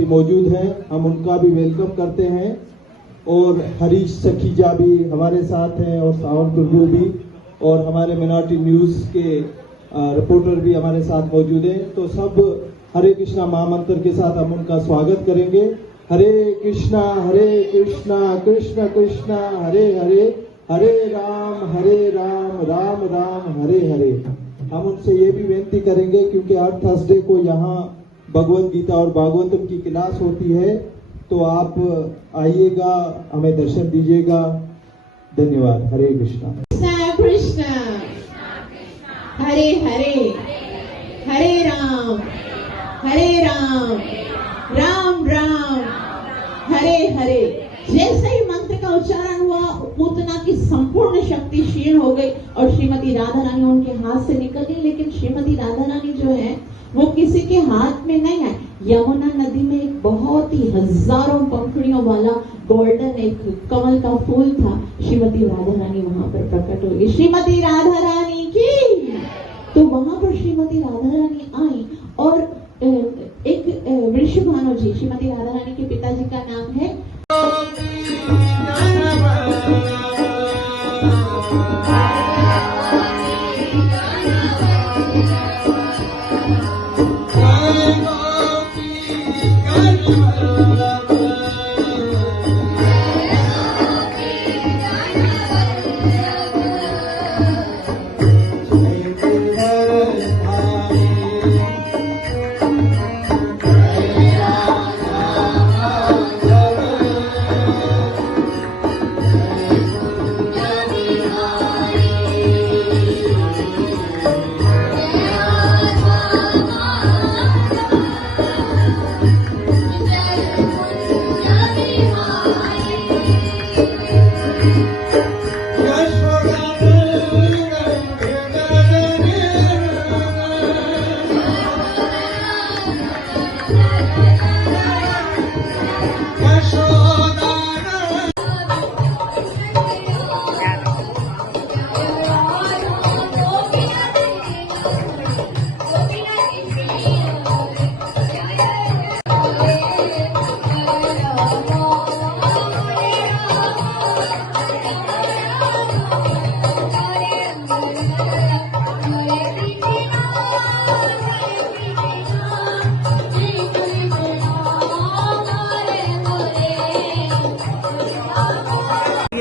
भी मौजूद हैं, हम उनका भी वेलकम करते हैं। और हरीश सखीजा भी हमारे साथ हैं और सावन प्रभु भी, और हमारे मिनाटी न्यूज़ के रिपोर्टर भी हमारे साथ मौजूद हैं। तो सब हरे कृष्णा महामंत्र के साथ हम उनका स्वागत करेंगे। हरे कृष्णा कृष्ण कृष्ण हरे हरे, हरे राम राम राम हरे हरे। हम उनसे ये भी विनती करेंगे, क्योंकि हर थर्सडे को यहाँ भगवत गीता और भागवतम की क्लास होती है, तो आप आइएगा, हमें दर्शन दीजिएगा। धन्यवाद। हरे कृष्णा कृष्ण हरे हरे, हरे राम राम राम हरे हरे। जैसे ही मंत्र का उच्चारण हुआ, पूतना की संपूर्ण शक्ति क्षीण हो गई और श्रीमती राधा रानी उनके हाथ से निकल गई। लेकिन श्रीमती राधा रानी जो है वो किसी के हाथ में नहीं है। यमुना नदी में एक बहुत ही हजारों पंखुड़ियों वाला गोल्डन एक कमल का फूल था। श्रीमती राधा रानी वहां पर प्रकट हो गई। श्रीमती राधा रानी की। तो वहां पर श्रीमती राधा रानी आई और एक वृषभानु जी, श्रीमती राधा रानी के पिताजी का नाम है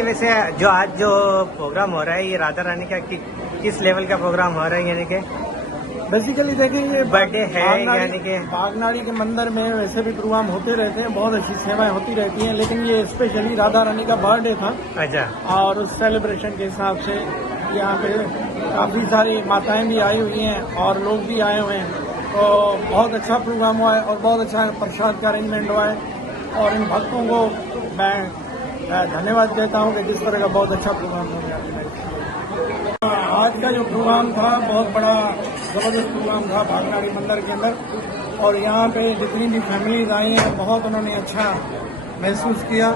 वैसे जो आज जो प्रोग्राम हो रहा है, ये राधा रानी का किस लेवल का प्रोग्राम हो रहा है? यानी कि बेसिकली देखिए, ये बर्थडे है, यानी कि बागनाड़ी के मंदिर में वैसे भी प्रोग्राम होते रहते हैं, बहुत अच्छी सेवाएं होती रहती हैं, लेकिन ये स्पेशली राधा रानी का बर्थडे था। अच्छा। और उस सेलिब्रेशन के हिसाब से यहाँ पे काफी सारी माताएं भी आई हुई हैं और लोग भी आए हुए हैं। तो बहुत अच्छा प्रोग्राम हुआ है और बहुत अच्छा प्रसाद का अरेंजमेंट हुआ है। और इन भक्तों को मैं धन्यवाद देता हूँ कि जिस तरह का बहुत अच्छा प्रोग्राम हो गया। आज का जो प्रोग्राम था बहुत बड़ा जबरदस्त प्रोग्राम था बागनाड़ी मंदिर के अंदर। और यहाँ पे जितनी भी फैमिलीज आई हैं, बहुत उन्होंने अच्छा महसूस किया।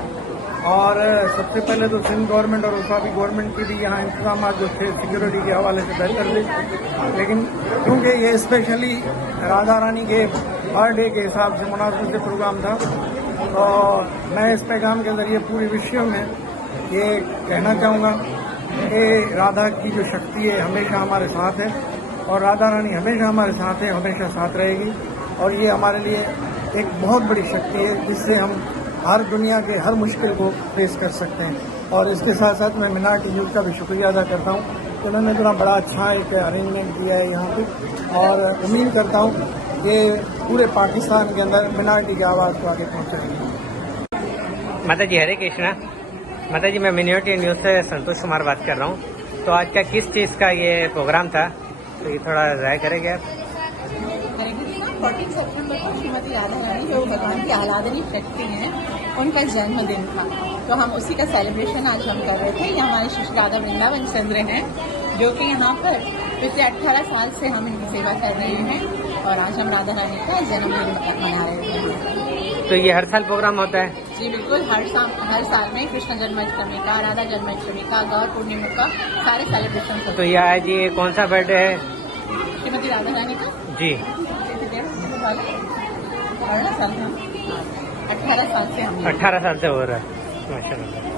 और सबसे पहले तो सिंध गवर्नमेंट और उसावी गवर्नमेंट की भी यहाँ इंतजाम जो थे सिक्योरिटी के हवाले से बेहतर थे। लेकिन क्योंकि ये स्पेशली राधा रानी के बर्थडे के हिसाब से मुनासिब से प्रोग्राम था, तो मैं इस पैगाम के जरिए पूरे विश्व में ये कहना चाहूँगा कि राधा की जो शक्ति है हमेशा हमारे साथ है, और राधा रानी हमेशा हमारे साथ है, हमेशा साथ रहेगी। और ये हमारे लिए एक बहुत बड़ी शक्ति है, जिससे हम हर दुनिया के हर मुश्किल को फेस कर सकते हैं। और इसके साथ साथ मैं मिनाटी न्यूज़ का भी शुक्रिया अदा करता हूँ कि उन्होंने इतना बड़ा अच्छा एक अरेंजमेंट किया है यहाँ पे। और उम्मीद करता हूँ कि पूरे पाकिस्तान के अंदर मिनाटी की आवाज़ को आगे पहुँचाएंगे। माता जी हरे कृष्णा। माता जी, मैं मिनाटी न्यूज़ से संतोष कुमार बात कर रहा हूँ। तो आज का किस चीज़ का ये प्रोग्राम था, तो ये थोड़ा जाहिर करेंगे आप? 14 सितंबर को श्रीमती राधा रानी जो भगवान की आराधनी शक्ति हैं, उनका जन्मदिन था। तो हम उसी का सेलिब्रेशन आज हम कर रहे थे। ये हमारे श्री राधा वृंदावन चंद्र हैं, जो कि यहाँ पर पिछले 18 साल से हम इनकी सेवा कर रहे हैं। और आज हम राधा रानी का जन्मदिन मना रहे हैं। तो ये हर साल प्रोग्राम होता है? जी बिल्कुल, हर साल में कृष्ण जन्माष्टमी का, राधा जन्माष्टमी का, गौर पूर्णिमा का सारे सेलिब्रेशन होते हैं। तो ये आज ये कौन सा बर्थडे है श्रीमती राधा रानी का? जी। 18 साल का। 18 साल से हम 18 साल से हो रहा है, माशाल्लाह।